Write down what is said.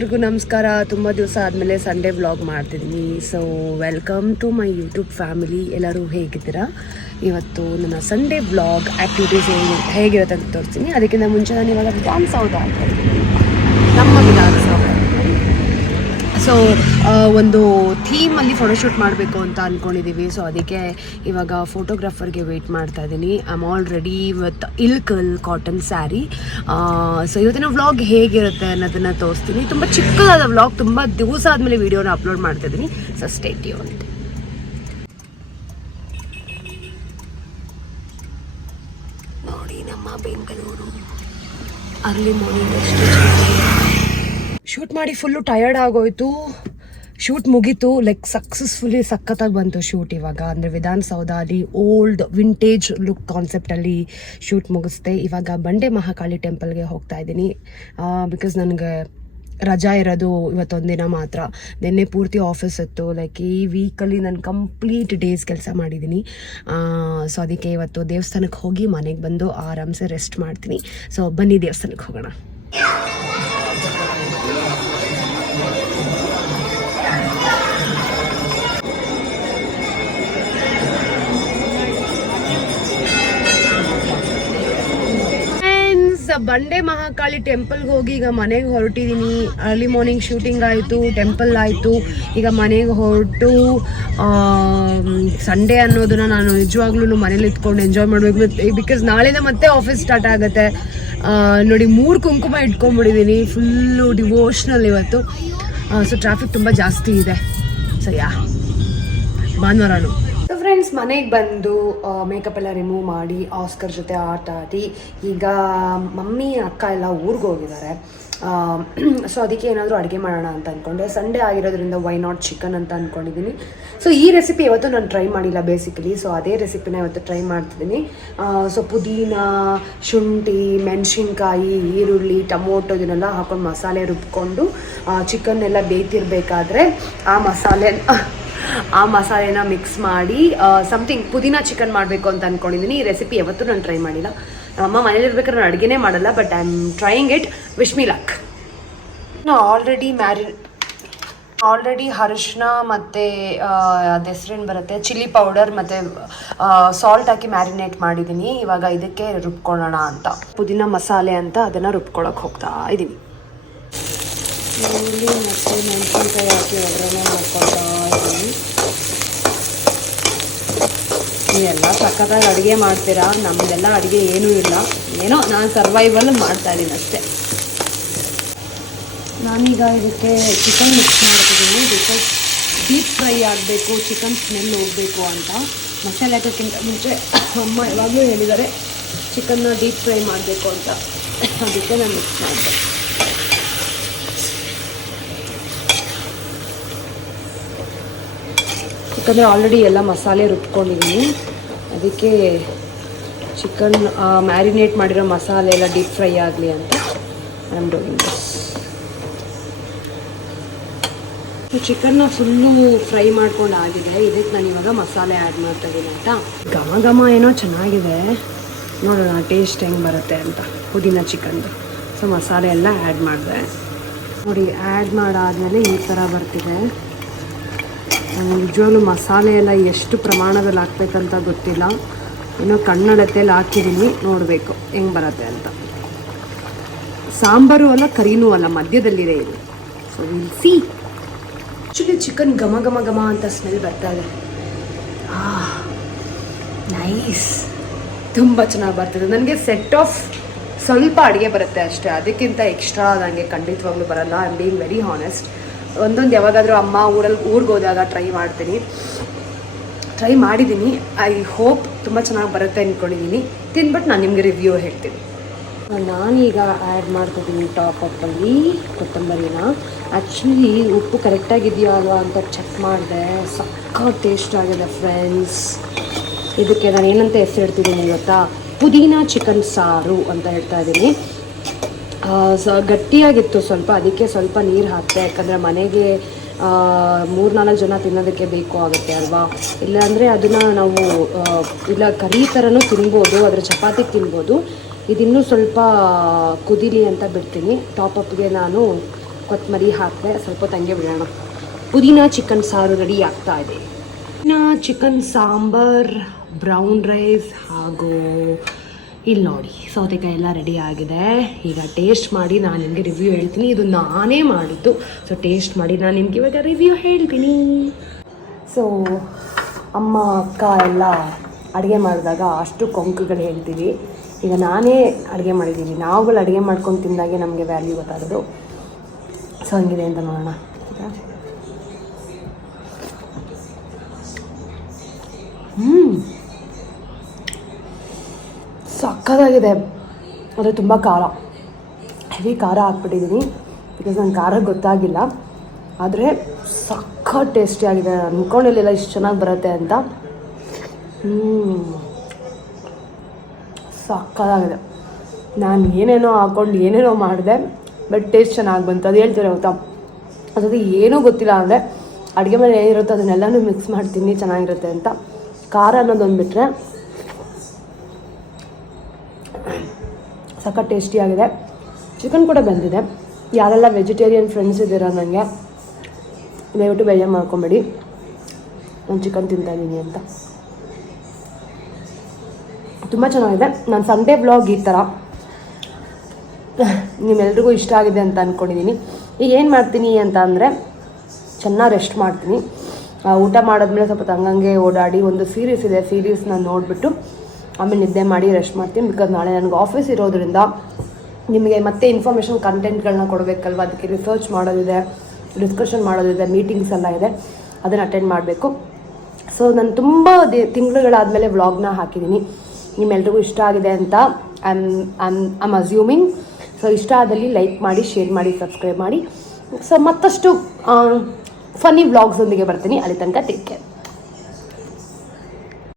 ಎಲ್ರಿಗೂ ನಮಸ್ಕಾರ. ತುಂಬ ದಿವಸ ಆದಮೇಲೆ ಸಂಡೇ ವ್ಲಾಗ್ ಮಾಡ್ತಿದ್ದೀನಿ. So welcome to my YouTube family. ಎಲ್ಲರೂ ಹೇಗಿದ್ದೀರಾ? ಇವತ್ತು ನನ್ನ ಸಂಡೇ ವ್ಲಾಗ್ ಆ್ಯಕ್ಟಿವಿಟೀಸ್ ಹೇಗಿರುತ್ತೆ ಅಂತ ತೋರಿಸ್ತೀನಿ. ಅದಕ್ಕಿಂತ ಮುಂಚೆ ನಾನು ಇವಾಗ ವಿಧಾನಸೌಧ ನಮ್ಮ ವಿಧಾನಸೌಧ ಸೊ ಒಂದು ಥೀಮಲ್ಲಿ ಫೋಟೋಶೂಟ್ ಮಾಡಬೇಕು ಅಂತ ಅಂದ್ಕೊಂಡಿದ್ದೀವಿ. ಸೊ ಅದಕ್ಕೆ ಇವಾಗ ಫೋಟೋಗ್ರಾಫರ್ಗೆ ವೆಯ್ಟ್ ಮಾಡ್ತಾ ಇದ್ದೀನಿ. I am all ready with Ilkal cotton sari. So ಇವತ್ತಿನ ವ್ಲಾಗ್ ಹೇಗಿರುತ್ತೆ ಅನ್ನೋದನ್ನು ತೋರಿಸ್ತೀನಿ. ತುಂಬ ಚಿಕ್ಕದಾದ ವ್ಲಾಗ್, ತುಂಬ ದಿವಸ ಆದಮೇಲೆ ವೀಡಿಯೋನ ಅಪ್ಲೋಡ್ ಮಾಡ್ತಾ ಇದ್ದೀನಿ. So stay tuned. ನೋಡಿ ನಮ್ಮ ಬೆಂಗಳೂರು ಅರ್ಲಿ ಮಾರ್ನಿಂಗ್ ಎಷ್ಟು ಶೂಟ್ ಮಾಡಿ ಫುಲ್ಲು ಟಯರ್ಡ್ ಆಗೋಯ್ತು. ಶೂಟ್ ಮುಗೀತು, ಲೈಕ್ ಸಕ್ಸಸ್ಫುಲಿ ಸಖತ್ತಾಗಿ ಬಂತು ಶೂಟ್. ಇವಾಗ ಅಂದರೆ ವಿಧಾನಸೌಧ ಅಲ್ಲಿ ಓಲ್ಡ್ ವಿಂಟೇಜ್ ಲುಕ್ ಕಾನ್ಸೆಪ್ಟಲ್ಲಿ ಶೂಟ್ ಮುಗಿಸ್ದೆ. ಇವಾಗ ಬಂಡೆ ಮಹಾಕಾಳಿ ಟೆಂಪಲ್ಗೆ ಹೋಗ್ತಾ ಇದ್ದೀನಿ. ಬಿಕಾಸ್ ನನಗೆ ರಜಾ ಇರೋದು ಇವತ್ತೊಂದಿನ ಮಾತ್ರ. ನಿನ್ನೆ ಪೂರ್ತಿ ಆಫೀಸ್ ಇತ್ತು. ಲೈಕ್ ಈ ವೀಕಲ್ಲಿ ನಾನು ಕಂಪ್ಲೀಟ್ ಡೇಸ್ ಕೆಲಸ ಮಾಡಿದ್ದೀನಿ. ಸೊ ಅದಕ್ಕೆ ಇವತ್ತು ದೇವಸ್ಥಾನಕ್ಕೆ ಹೋಗಿ ಮನೆಗೆ ಬಂದು ಆರಾಮ್ಸೆ ರೆಸ್ಟ್ ಮಾಡ್ತೀನಿ. ಸೊ ಬನ್ನಿ ದೇವಸ್ಥಾನಕ್ಕೆ ಹೋಗೋಣ. ಬಂಡೆ ಮಹಾಕಾಳಿ ಟೆಂಪಲ್ಗೆ ಹೋಗಿ ಈಗ ಮನೆಗೆ ಹೊರಟಿದ್ದೀನಿ. ಅರ್ಲಿ ಮಾರ್ನಿಂಗ್ ಶೂಟಿಂಗ್ ಆಯಿತು, ಟೆಂಪಲ್ ಆಯಿತು. ಈಗ ಮನೆಗೆ ಹೊರಟು ಸಂಡೇ ಅನ್ನೋದನ್ನ ನಾನು ನಿಜವಾಗ್ಲೂ ಮನೇಲಿ ಇಟ್ಕೊಂಡು ಎಂಜಾಯ್ ಮಾಡಬೇಕು. ಬಿಕಾಸ್ ನಾಳೆಯಿಂದ ಮತ್ತೆ ಆಫೀಸ್ ಸ್ಟಾರ್ಟ್ ಆಗುತ್ತೆ. ನೋಡಿ 3 ಕುಂಕುಮ ಇಟ್ಕೊಂಡ್ಬಿಟ್ಟಿದ್ದೀನಿ. ಫುಲ್ಲು ಡಿವೋಷ್ನಲ್ ಇವತ್ತು. ಸೊ ಟ್ರಾಫಿಕ್ ತುಂಬ ಜಾಸ್ತಿ ಇದೆ. ಸೊ ಭಾನುವಾರನು ಫ್ರೆಂಡ್ಸ್ ಮನೆಗೆ ಬಂದು ಮೇಕಪ್ ಎಲ್ಲ ರಿಮೂವ್ ಮಾಡಿ ಆಸ್ಕರ್ ಜೊತೆ ಆಟ ಆಡಿ ಈಗ ಮಮ್ಮಿ ಅಕ್ಕ ಎಲ್ಲ ಊರಿಗೆ ಹೋಗಿದ್ದಾರೆ. ಸೊ ಅದಕ್ಕೆ ಏನಾದರೂ ಅಡುಗೆ ಮಾಡೋಣ ಅಂತ ಅಂದ್ಕೊಂಡೆ. ಸಂಡೇ ಆಗಿರೋದ್ರಿಂದ ವೈ ನಾಟ್ ಚಿಕನ್ ಅಂತ ಅಂದ್ಕೊಂಡಿದ್ದೀನಿ. ಸೊ ಈ ರೆಸಿಪಿ ಇವತ್ತು ನಾನು ಟ್ರೈ ಮಾಡಿಲ್ಲ ಬೇಸಿಕಲಿ. ಸೊ ಅದೇ ರೆಸಿಪಿನ ಇವತ್ತು ಟ್ರೈ ಮಾಡ್ತಿದ್ದೀನಿ. ಸೊ ಪುದೀನ, ಶುಂಠಿ, ಮೆಣಸಿನ್ಕಾಯಿ, ಈರುಳ್ಳಿ, ಟೊಮೊಟೊ ಇದನ್ನೆಲ್ಲ ಹಾಕೊಂಡು ಮಸಾಲೆ ರುಬ್ಕೊಂಡು ಚಿಕನ್ ಎಲ್ಲ ಬೇಯ್ತಿರ್ಬೇಕಾದ್ರೆ ಆ ಮಸಾಲೆನ ಮಿಕ್ಸ್ ಮಾಡಿ ಸಮಥಿಂಗ್ ಪುದೀನ ಚಿಕನ್ ಮಾಡಬೇಕು ಅಂತ ಅಂದ್ಕೊಂಡಿದ್ದೀನಿ. ಈ ರೆಸಿಪಿ ಯಾವತ್ತೂ ನಾನು ಟ್ರೈ ಮಾಡಿಲ್ಲ. ಅಮ್ಮ ಮನೇಲಿರ್ಬೇಕಾದ್ರೆ ನಾನು ಅಡುಗೆನೇ ಮಾಡಲ್ಲ. But I am trying it. Wish me luck. ನಾನು ಆಲ್ರೆಡಿ ಅರಿಶಿನ ಮತ್ತು ಅದು ಹೆಸ್ರೇನು ಬರುತ್ತೆ ಚಿಲ್ಲಿ ಪೌಡರ್ ಮತ್ತು ಸಾಲ್ಟ್ ಹಾಕಿ ಮ್ಯಾರಿನೇಟ್ ಮಾಡಿದ್ದೀನಿ. ಇವಾಗ ಇದಕ್ಕೆ ರುಬ್ಕೊಳ್ಳೋಣ ಅಂತ ಪುದೀನ ಮಸಾಲೆ ಅಂತ ಅದನ್ನು ರುಬ್ಕೊಳ್ಳೋಕೆ ಹೋಗ್ತಾ ಇದ್ದೀನಿ. ಈರುಳ್ಳಿ ಮತ್ತು ಮೆಣಸಿನ್ಕಾಯಿ ಹಾಕಿ ಒಗ್ಗರಣೆ ಮಾಡ್ಕೊಳ್ತಾ ಇದ್ದೀನಿ. ನೀವೆಲ್ಲ ಸಖತ್ತಾಗಿ ಅಡುಗೆ ಮಾಡ್ತೀರಾ. ನಮ್ಮದೆಲ್ಲ ಅಡುಗೆ ಏನೂ ಇಲ್ಲ. ಏನೋ ನಾನು ಸರ್ವೈವಲ್ ಮಾಡ್ತಾ ಇದ್ದೀನಿ ಅಷ್ಟೇ. ನಾನೀಗ ಇದಕ್ಕೆ ಚಿಕನ್ ಮಿಕ್ಸ್ ಮಾಡ್ತಿದ್ದೀನಿ. ಬಿಕಾಸ್ ಡೀಪ್ ಫ್ರೈ ಆಗಬೇಕು, ಚಿಕನ್ ಸ್ಮೆಲ್ ಹೋಗಬೇಕು ಅಂತ. ಮಸಾಲೆ ಹಾಕೋಕ್ಕಿಂತ ಮುಂಚೆ ಅಮ್ಮ ಯಾವಾಗಲೂ ಹೇಳಿದ್ದಾರೆ ಚಿಕನ್ನ ಡೀಪ್ ಫ್ರೈ ಮಾಡಬೇಕು ಅಂತ. ಅದಕ್ಕೆ ನಾನು ಮಿಕ್ಸ್ ಮಾಡಿದೆ. ಯಾಕಂದರೆ ಆಲ್ರೆಡಿ ಎಲ್ಲ ಮಸಾಲೆ ರುಬ್ಕೊಂಡಿದ್ದೀನಿ. ಅದಕ್ಕೆ ಚಿಕನ್ ಮ್ಯಾರಿನೇಟ್ ಮಾಡಿರೋ ಮಸಾಲೆ ಎಲ್ಲ ಡೀಪ್ ಫ್ರೈ ಆಗಲಿ ಅಂತ ಐ ಆಮ್ ಡೂಯಿಂಗ್ ದಿಸ್. ಚಿಕನ್ನ ಫುಲ್ಲು ಫ್ರೈ ಮಾಡ್ಕೊಂಡು ಆಗಿದೆ. ಇದಕ್ಕೆ ನಾನು ಇವಾಗ ಮಸಾಲೆ ಆ್ಯಡ್ ಮಾಡ್ತಾ ಇದ್ದೀನಿ ಅಂತ. ಘಮ ಏನೋ ಚೆನ್ನಾಗಿದೆ. ನೋಡೋಣ ಟೇಸ್ಟ್ ಹೆಂಗೆ ಬರುತ್ತೆ ಅಂತ ಪುದೀನ ಚಿಕನ್ದು. ಸೊ ಮಸಾಲೆ ಎಲ್ಲ ಆ್ಯಡ್ ಮಾಡಿದೆ. ನೋಡಿ ಆ್ಯಡ್ ಮಾಡಾದಮೇಲೆ ಈ ಥರ ಬರ್ತಿದೆ. ನಿಜವಾಗ್ಲೂ ಮಸಾಲೆ ಎಲ್ಲ ಎಷ್ಟು ಪ್ರಮಾಣದಲ್ಲಿ ಹಾಕ್ಬೇಕಂತ ಗೊತ್ತಿಲ್ಲ. ಏನೋ ಕನ್ನಡತೆಯಲ್ಲಿ ಹಾಕಿದ್ದೀನಿ, ನೋಡಬೇಕು ಹೆಂಗೆ ಬರುತ್ತೆ ಅಂತ. ಸಾಂಬಾರು ಅಲ್ಲ, ಕರಿನೂ ಅಲ್ಲ, ಮಧ್ಯದಲ್ಲಿದೆ ಇದು. So will see. Actually chicken ಘಮ ಅಂತ ಸ್ಮೆಲ್ ಬರ್ತಾ ಇದೆ. ನೈಸ್, ತುಂಬ ಚೆನ್ನಾಗಿ ಬರ್ತದೆ. ನನಗೆ ಸೆಟ್ ಆಫ್ ಸ್ವಲ್ಪ ಅಡುಗೆ ಬರುತ್ತೆ ಅಷ್ಟೇ. ಅದಕ್ಕಿಂತ ಎಕ್ಸ್ಟ್ರಾ ನನಗೆ ಖಂಡಿತವಾಗ್ಲೂ ಬರಲ್ಲ. I am being very honest. ಒಂದೊಂದು ಯಾವಾಗಾದರೂ ಅಮ್ಮ ಊರಿಗೆ ಹೋದಾಗ ಟ್ರೈ ಮಾಡಿದ್ದೀನಿ. ಐ ಹೋಪ್ ತುಂಬ ಚೆನ್ನಾಗಿ ಬರುತ್ತೆ ಅಂದ್ಕೊಂಡಿದ್ದೀನಿ. ತಿನ್ಬಿಟ್ಟು ನಾನು ನಿಮಗೆ ರಿವ್ಯೂ ಹೇಳ್ತೀನಿ. ನಾನೀಗ ಆ್ಯಡ್ ಮಾಡ್ತಿದ್ದೀನಿ ಟಾಪಪ್ಪಲ್ಲಿ ಕೊತ್ತಂಬರಿನ. ಆ್ಯಕ್ಚುಲಿ ಉಪ್ಪು ಕರೆಕ್ಟಾಗಿದೆಯೋ ಅಲ್ವಾ ಅಂತ ಚೆಕ್ ಮಾಡಿದೆ. ಸಖತ್ ಟೇಸ್ಟ್ ಆಗಿದೆ ಫ್ರೆಂಡ್ಸ್. ಇದಕ್ಕೆ ನಾನು ಏನಂತ ಹೆಸರು ಇಡ್ತಿದ್ದೀನಿ ಗೊತ್ತಾ? ಪುದೀನ ಚಿಕನ್ ಸಾರು ಅಂತ ಹೇಳ್ತಾ ಇದ್ದೀನಿ. ಗಟ್ಟಿಯಾಗಿತ್ತು ಸ್ವಲ್ಪ, ಅದಕ್ಕೆ ಸ್ವಲ್ಪ ನೀರು ಹಾಕಿದೆ. ಯಾಕಂದರೆ ಮನೆಗೆ 3-4 ಜನ ತಿನ್ನೋದಕ್ಕೆ ಬೇಕು ಆಗುತ್ತೆ ಅಲ್ವಾ. ಇಲ್ಲಾಂದರೆ ಅದನ್ನು ನಾವು ಇಲ್ಲ ಕರಿ ಥರನೂ ತಿನ್ಬೋದು, ಅದರ ಚಪಾತಿಗೆ ತಿನ್ಬೋದು. ಇದಿನ್ನೂ ಸ್ವಲ್ಪ ಕುದೀಲಿ ಅಂತ ಬಿಡ್ತೀನಿ. ಟಾಪಪ್ಗೆ ನಾನು ಕೊತ್ತಂಬರಿ ಹಾಕಿದೆ, ಸ್ವಲ್ಪ ತಂಗೆ ಬಿಡೋಣ. ಪುದೀನ ಚಿಕನ್ ಸಾರು ರೆಡಿ ಆಗ್ತಾ ಇದೆ. ಚಿಕನ್ ಸಾಂಬಾರ್, ಬ್ರೌನ್ ರೈಸ್ ಹಾಗೂ ಇಲ್ಲಿ ನೋಡಿ ಸೌತೆಕಾಯಿ ಎಲ್ಲ ರೆಡಿ ಆಗಿದೆ. ಈಗ ಟೇಸ್ಟ್ ಮಾಡಿ ನಾನು ನಿಮಗೆ ರಿವ್ಯೂ ಹೇಳ್ತೀನಿ. ಇದು ನಾನೇ ಮಾಡಿದ್ದು. ಸೊ ಟೇಸ್ಟ್ ಮಾಡಿ ನಾನು ನಿಮ್ಗೆ ಇವಾಗ ರಿವ್ಯೂ ಹೇಳ್ತೀನಿ. ಸೊ ಅಮ್ಮ ಅಕ್ಕ ಎಲ್ಲ ಅಡುಗೆ ಮಾಡಿದಾಗ ಅಷ್ಟು ಕೊಂಕುಗಳು ಹೇಳ್ತೀವಿ. ಈಗ ನಾನೇ ಅಡುಗೆ ಮಾಡಿದ್ದೀನಿ. ನಾವುಗಳು ಅಡುಗೆ ಮಾಡ್ಕೊಂಡು ತಿಂದಾಗೆ ನಮಗೆ ವ್ಯಾಲ್ಯೂ ಗೊತ್ತಾಗೋದು. ಸೊ ಹಂಗಿದೆ ಅಂತ ನೋಡೋಣ. ಸಕ್ಕತ್ತಾಗಿದೆ. ಆದರೆ ತುಂಬ ಖಾರ, ಹೆವಿ ಖಾರ ಹಾಕ್ಬಿಟ್ಟಿದ್ದೀನಿ. ಬಿಕಾಸ್ ನಂಗೆ ಖಾರ ಗೊತ್ತಾಗಿಲ್ಲ. ಆದರೆ ಸಖತ್ ಟೇಸ್ಟಿಯಾಗಿದೆ. ಅಂದ್ಕೊಂಡಿರಲಿಲ್ಲ ಇಷ್ಟು ಚೆನ್ನಾಗಿ ಬರುತ್ತೆ ಅಂತ. ಸಕ್ಕತ್ತಾಗಿದೆ. ನಾನು ಏನೇನೋ ಹಾಕ್ಕೊಂಡು ಏನೇನೋ ಮಾಡಿದೆ, ಬಟ್ ಟೇಸ್ಟ್ ಚೆನ್ನಾಗಿ ಬಂತು. ಅದು ಹೇಳ್ತೀರ ಗೊತ್ತಾ, ಅದಾದ ಏನೂ ಗೊತ್ತಿಲ್ಲ ಅಂದರೆ ಅಡುಗೆ ಮೇಲೆ ಏನಿರುತ್ತೋ ಅದನ್ನೆಲ್ಲನೂ ಮಿಕ್ಸ್ ಮಾಡ್ತೀನಿ ಚೆನ್ನಾಗಿರುತ್ತೆ ಅಂತ. ಖಾರ ಅನ್ನೋದೊಂದು ಬಿಟ್ಟರೆ ಸಖತ್ ಟೇಸ್ಟಿಯಾಗಿದೆ. ಚಿಕನ್ ಕೂಡ ಬಂದಿದೆ. ಯಾರೆಲ್ಲ ವೆಜಿಟೇರಿಯನ್ ಫ್ರೆಂಡ್ಸ್ ಇದ್ದೀರಾ ನನಗೆ ದಯವಿಟ್ಟು ಬೇಜಾರು ಮಾಡ್ಕೊಬೇಡಿ, ನಾನು ಚಿಕನ್ ತಿಂತಾಯಿದ್ದೀನಿ ಅಂತ. ತುಂಬ ಚೆನ್ನಾಗಿದೆ. ನಾನು ಸಂಡೇ ವ್ಲಾಗ್ ಈ ಥರ ನಿಮ್ಮೆಲ್ರಿಗೂ ಇಷ್ಟ ಆಗಿದೆ ಅಂತ ಅಂದ್ಕೊಂಡಿದ್ದೀನಿ. ಈಗ ಏನು ಮಾಡ್ತೀನಿ ಅಂತ ಅಂದರೆ ಚೆನ್ನಾಗಿ ರೆಸ್ಟ್ ಮಾಡ್ತೀನಿ. ಊಟ ಮಾಡಿದ್ಮೇಲೆ ಸ್ವಲ್ಪ ತಂಗಂಗೆ ಓಡಾಡಿ ಒಂದು ಸೀರೀಸ್ ಇದೆ, ಸೀರೀಸ್ನ ನೋಡಿಬಿಟ್ಟು ಆಮೇಲೆ ನಿದ್ದೆ ಮಾಡಿ ರೆಸ್ಟ್ ಮಾಡ್ತೀನಿ. ಬಿಕಾಸ್ ನಾಳೆ ನನಗೆ ಆಫೀಸ್ ಇರೋದ್ರಿಂದ ನಿಮಗೆ ಮತ್ತೆ ಇನ್ಫಾರ್ಮೇಷನ್ ಕಂಟೆಂಟ್ಗಳನ್ನ ಕೊಡಬೇಕಲ್ವ, ಅದಕ್ಕೆ ರಿಸರ್ಚ್ ಮಾಡೋದಿದೆ, ಡಿಸ್ಕಷನ್ ಮಾಡೋದಿದೆ, ಮೀಟಿಂಗ್ಸ್ ಎಲ್ಲ ಇದೆ, ಅದನ್ನು ಅಟೆಂಡ್ ಮಾಡಬೇಕು. ಸೊ ನಾನು ತುಂಬ ತಿಂಗಳುಗಳಾದಮೇಲೆ ವ್ಲಾಗ್ನ ಹಾಕಿದ್ದೀನಿ. ನಿಮ್ಮೆಲ್ರಿಗೂ ಇಷ್ಟ ಆಗಿದೆ ಅಂತ ಐಮ್ ಅಸ್ಯೂಮಿಂಗ್. ಸೊ ಇಷ್ಟ ಆದಲ್ಲಿ ಲೈಕ್ ಮಾಡಿ, ಶೇರ್ ಮಾಡಿ, ಸಬ್ಸ್ಕ್ರೈಬ್ ಮಾಡಿ. ಸೊ ಮತ್ತಷ್ಟು ಫನ್ನಿ ವ್ಲಾಗ್ಸೊಂದಿಗೆ ಬರ್ತೀನಿ. ಅಲ್ಲಿ ತನಕ ಟೇಕ್ ಕೇರ್.